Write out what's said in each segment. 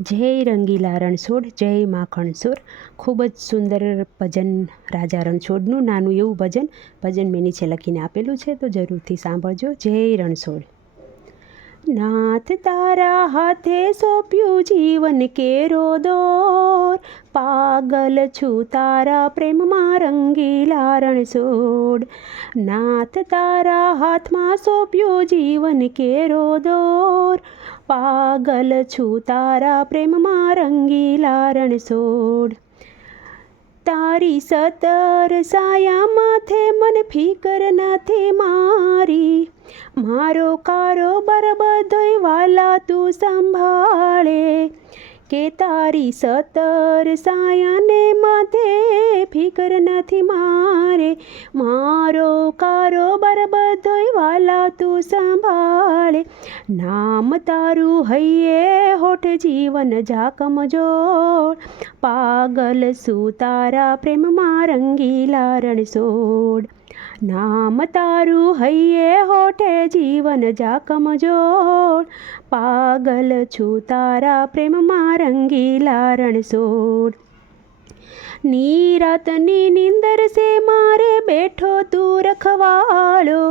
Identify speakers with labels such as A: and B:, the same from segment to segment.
A: જય રંગીલા રણછોડ જય માખણસોર ખૂબ જ સુંદર ભજન રાજા રણછોડનું નાનું એવું ભજન ભજન મેં નીચે લખીને આપેલું છે, તો જરૂરથી સાંભળજો. જય રણછોડ. નાથ તારા હાથે સોંપ્યું જીવન કેરો દોર પાગલ છું તારા પ્રેમમાં રંગીલા રણછોડ નાથ તારા હાથમાં સોંપ્યો જીવન કેરો દોર પાગલ છું તારા પ્રેમમાં રંગીલા રણછોડ તારી સતર સાયા માથે મન ફિકર નથી મારી મારો કારોબાર બધોય વાલા તું સંભાળે કે તારી સતર સાયાને માથે ફિકર નથી મારે. મારો કારોબાર તું સંભાળે. નામ તારું હૈયે હોઠ જીવન જાકમ જોડ. પાગલ શું તારા પ્રેમમાં રંગીલા રણછોડ નામ તારું હૈયે હોઠે જીવન જાકમ જોડ. પાગલ છું તારા પ્રેમમાં રંગીલા રણછોડ નિરાતની નિંદર સે મારે બેઠો તું રખવાળો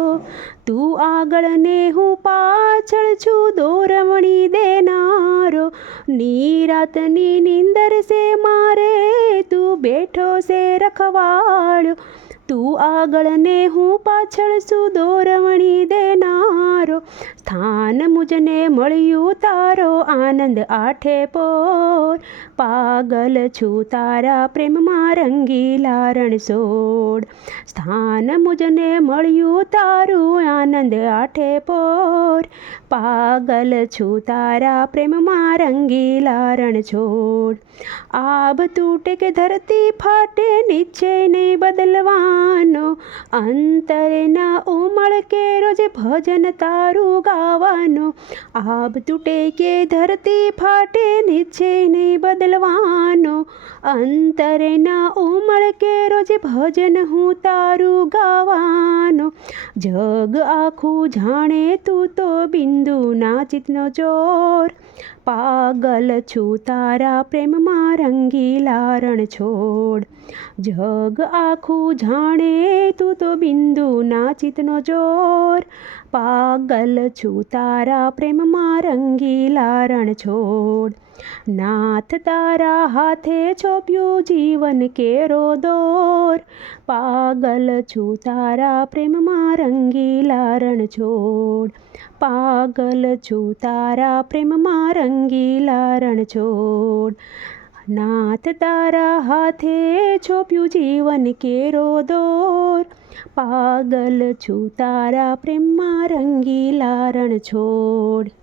A: આગળ ને હું પાછળ છું, દોરવણી દેનારો. નિરાતની નિંદર સે મારે, તું બેઠો સે રખવાળો તું આગળ ને હું પાછળ છું, દોરવણી દેનારો. સ્થાન મુજને મળ્યું તારો આનંદ આઠે પોર. પાગલ છું તારા પ્રેમમાં રંગીલા રણછોડ સ્થાન મુજને મળ્યું તારું આનંદ આઠે પોર. પાગલ છું તારા પ્રેમમાં રંગીલા રણછોડ આભ તૂટે કે ધરતી ફાટે, નીચે નહીં બદલવાનો. અંતરે ના ઉમળ કે રોજ ભજન તારું ગાવાનો? આબ તૂટે કે ધરતી ફાટે નીચે નહીં બદલવાનો? અંતરે ના ઉમળ કે રોજ ભજન હું તારું ગાવાનો? જગ આખું જાણે તું તો બિંદુ નાચિતનો ચોર. પાગલ છું તારા પ્રેમમાં રંગીલા રણછોડ જગ આખું જાણે તું તો બિંદુ ના ચિતનો જોર. પાગલ છું તારા પ્રેમમાં રંગીલા રણછોડ નાથ તારા હાથે છોપ્યું જીવન કેરો દોર. પાગલ છું તારા પ્રેમમાં રંગીલા રણછોડ પાગલ છું તારા પ્રેમમાં રંગીલા રણછોડ નાથ તારા હાથે છોપ્યું જીવન કેરો દોર. પાગલ છું તારા પ્રેમમાં રંગીલા રણછોડ